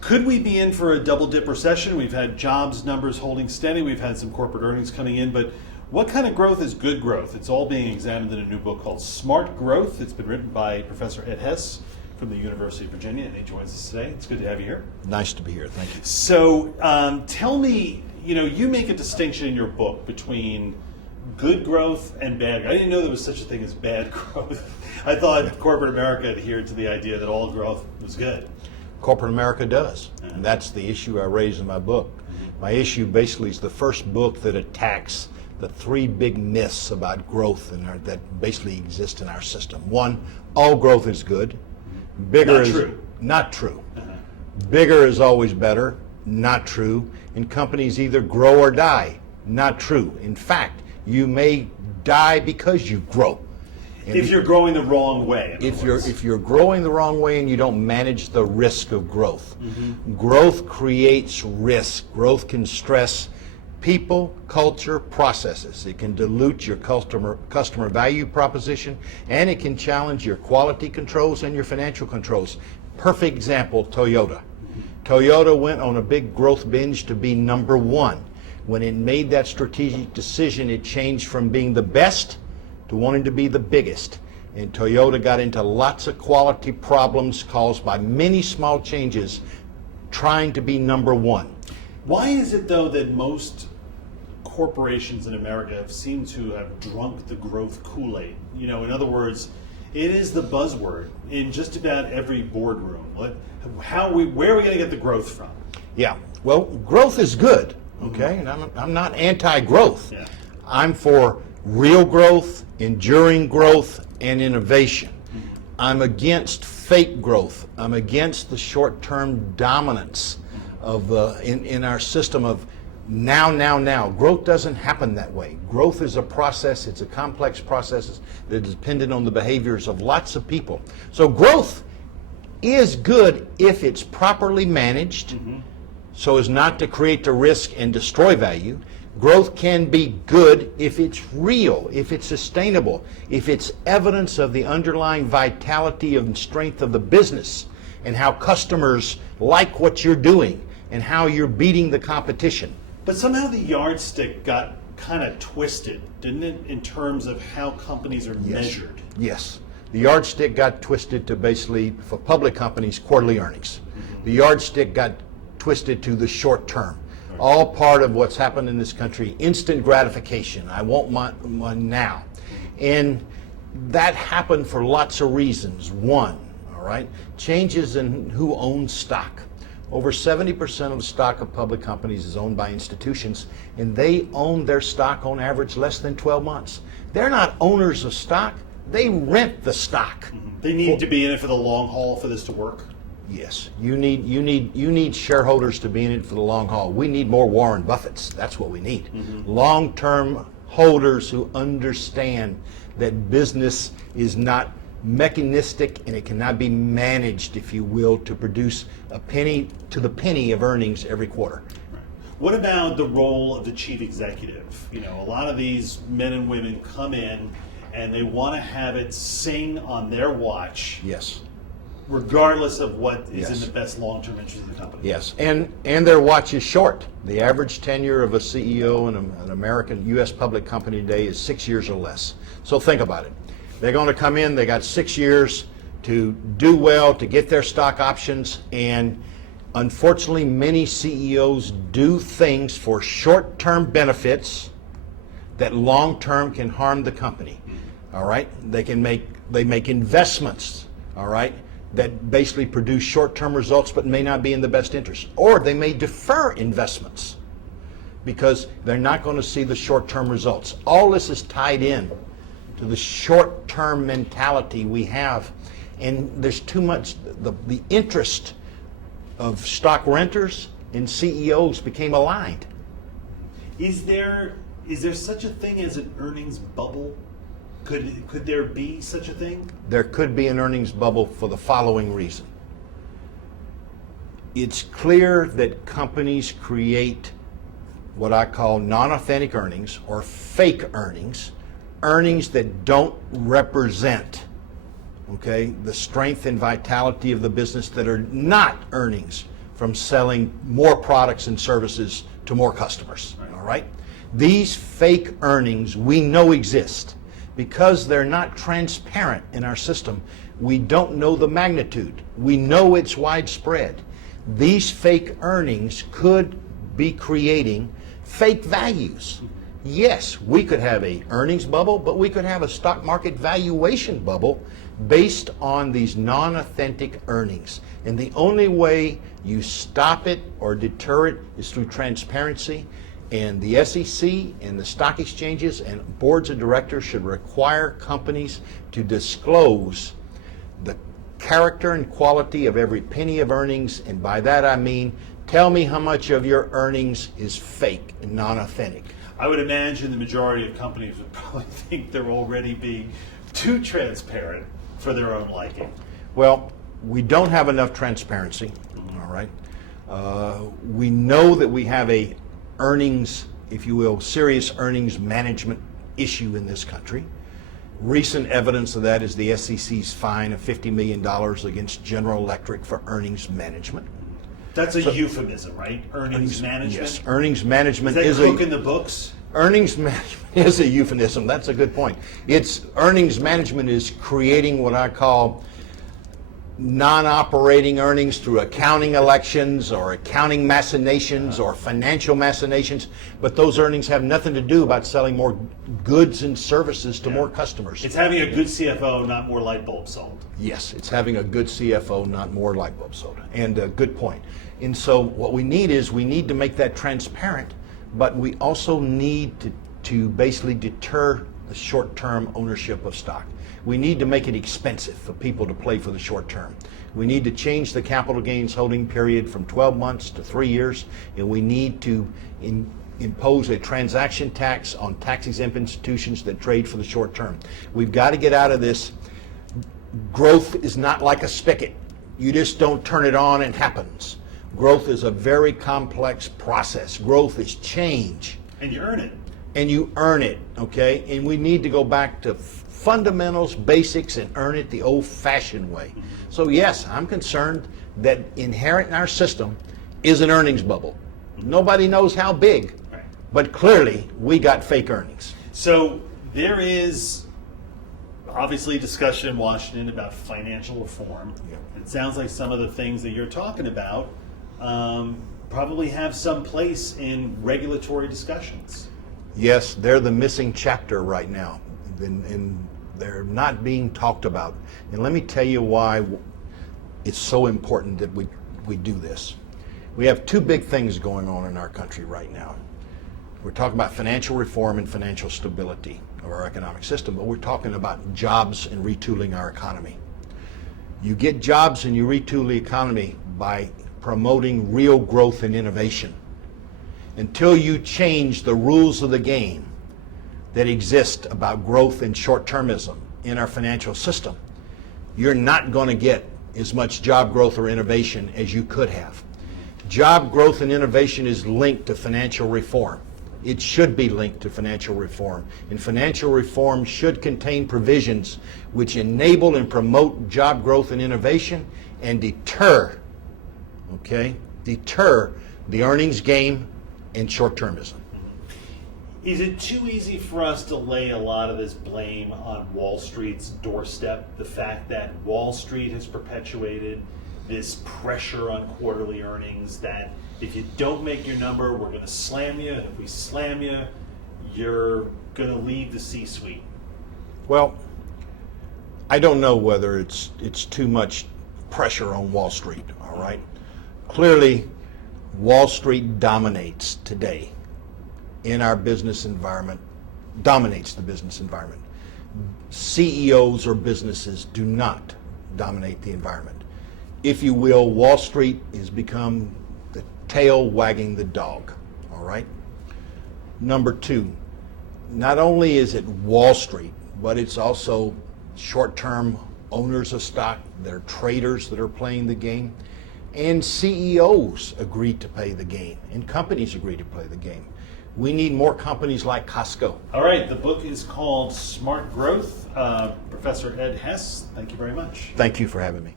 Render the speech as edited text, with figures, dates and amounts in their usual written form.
Could we be in for a double dip recession? We've had jobs numbers holding steady. We've had some corporate earnings coming in, but what kind of growth is good growth? It's all being examined in a new book called Smart Growth. It's been written by Professor Ed Hess from the University of Virginia, and he joins us today. It's good to have you here. Nice to be here. Thank you. So tell me, you make a distinction in your book between good growth and bad growth. I didn't know there was such a thing as bad growth. I thought corporate America adhered to the idea that all growth was good. Corporate America does. And that's the issue I raise in my book. My issue basically is the first book that attacks the three big myths about growth that basically exist in our system. One, all growth is good. Bigger is not true. Bigger is always better. Not true. And companies either grow or die. Not true. In fact, you may die because you grow. And if you're growing the wrong way. If you're growing the wrong way and you don't manage the risk of growth. Growth creates risk. Growth can stress people, culture, processes. It can dilute your customer value proposition, and it can challenge your quality controls and your financial controls. Perfect example, Toyota. Toyota went on a big growth binge to be number one. When it made that strategic decision, it changed from being the best to wanting to be the biggest. And Toyota got into lots of quality problems caused by many small changes trying to be number one. Why is it, though, that most corporations in America have seemed to have drunk the growth Kool-Aid? In other words, it is the buzzword in just about every boardroom. Where are we going to get the growth from? Yeah, well, growth is good, okay? And I'm not anti-growth. Yeah. I'm for real growth, enduring growth, and innovation. I'm against fake growth. I'm against the short-term dominance of in our system of now. Growth doesn't happen that way. Growth is a process. It's a complex process that is dependent on the behaviors of lots of people. So growth is good if it's properly managed so as not to create the risk and destroy value. Growth can be good if it's real, if it's sustainable, if it's evidence of the underlying vitality and strength of the business and how customers like what you're doing and how you're beating the competition. But somehow the yardstick got kind of twisted, didn't it, in terms of how companies are measured? Yes. The yardstick got twisted to basically, for public companies, quarterly earnings. The yardstick got twisted to the short term. All part of what's happened in this country, instant gratification. I want one now. And that happened for lots of reasons. One, all right, changes in who owns stock. Over 70% of the stock of public companies is owned by institutions, and they own their stock on average less than 12 months. They're not owners of stock, they rent the stock. They need to be in it for the long haul for this to work? Yes, you need shareholders to be in it for the long haul. We need more Warren Buffetts. That's what we need. Long-term holders who understand that business is not mechanistic and it cannot be managed, if you will, to produce a penny to the penny of earnings every quarter. Right. What about the role of the chief executive? A lot of these men and women come in and they want to have it sing on their watch. Yes. Regardless of what is in the best long-term interest of the company. Yes, and their watch is short. The average tenure of a CEO in an American U.S. public company today is 6 years or less. So think about it. They're going to come in, they got 6 years to do well, to get their stock options, and unfortunately many CEOs do things for short-term benefits that long-term can harm the company. All right? They make investments, all right, that basically produce short-term results but may not be in the best interest. Or they may defer investments because they're not going to see the short-term results. All this is tied in to the short-term mentality we have, and there's too much, the interest of stock renters and CEOs became aligned. Is there such a thing as an earnings bubble? Could there be such a thing? There could be an earnings bubble for the following reason. It's clear that companies create what I call non-authentic earnings or fake earnings, earnings that don't represent, okay, the strength and vitality of the business, that are not earnings from selling more products and services to more customers. All right? These fake earnings we know exist. Because they're not transparent in our system, we don't know the magnitude. We know it's widespread. These fake earnings could be creating fake values. Yes, we could have an earnings bubble, but we could have a stock market valuation bubble based on these non-authentic earnings. And the only way you stop it or deter it is through transparency. And the SEC and the stock exchanges and boards of directors should require companies to disclose the character and quality of every penny of earnings. And by that I mean, tell me how much of your earnings is fake and non-authentic. I would imagine the majority of companies would probably think they're already being too transparent for their own liking. Well, we don't have enough transparency, all right? We know that we have a earnings, if you will, serious earnings management issue in this country. Recent evidence of that is the SEC's fine of $50 million against General Electric for earnings management. That's a euphemism, right? Earnings management? Yes, earnings management is is cook in the books? Earnings management is a euphemism. That's a good point. It's earnings management is creating what I call non-operating earnings through accounting elections or accounting machinations or financial machinations, but those earnings have nothing to do about selling more goods and services to more customers. It's having a good CFO, not more light bulbs sold. Yes, it's having a good CFO, not more light bulbs sold. And a good point. And so what we need is we need to make that transparent, but we also need to basically deter the short-term ownership of stock. We need to make it expensive for people to play for the short term. We need to change the capital gains holding period from 12 months to 3 years, and we need to impose a transaction tax on tax-exempt institutions that trade for the short term. We've got to get out of this. Growth is not like a spigot. You just don't turn it on and it happens. Growth is a very complex process. Growth is change. And you earn it. And you earn it, okay? And we need to go back to fundamentals, basics, and earn it the old-fashioned way. So yes, I'm concerned that inherent in our system is an earnings bubble. Nobody knows how big, but clearly we got fake earnings. So there is obviously discussion in Washington about financial reform. It sounds like some of the things that you're talking about probably have some place in regulatory discussions. Yes, they're the missing chapter right now. And they're not being talked about. And let me tell you why it's so important that we do this. We have two big things going on in our country right now. We're talking about financial reform and financial stability of our economic system, but we're talking about jobs and retooling our economy. You get jobs and you retool the economy by promoting real growth and innovation. Until you change the rules of the game that exist about growth and short-termism in our financial system, you're not going to get as much job growth or innovation as you could have. Job growth and innovation is linked to financial reform. It should be linked to financial reform. And financial reform should contain provisions which enable and promote job growth and innovation and deter the earnings game and short-termism. Is it too easy for us to lay a lot of this blame on Wall Street's doorstep? The fact that Wall Street has perpetuated this pressure on quarterly earnings that if you don't make your number, we're going to slam you. And if we slam you, you're going to leave the C-suite. Well, I don't know whether it's too much pressure on Wall Street, all right? Clearly, Wall Street dominates today in our business environment, dominates the business environment. CEOs or businesses do not dominate the environment. If you will, Wall Street has become the tail wagging the dog, all right? Number two, not only is it Wall Street, but it's also short-term owners of stock, they're traders that are playing the game, and CEOs agree to play the game, and companies agree to play the game. We need more companies like Costco. All right, the book is called Smart Growth. Professor Ed Hess, thank you very much. Thank you for having me.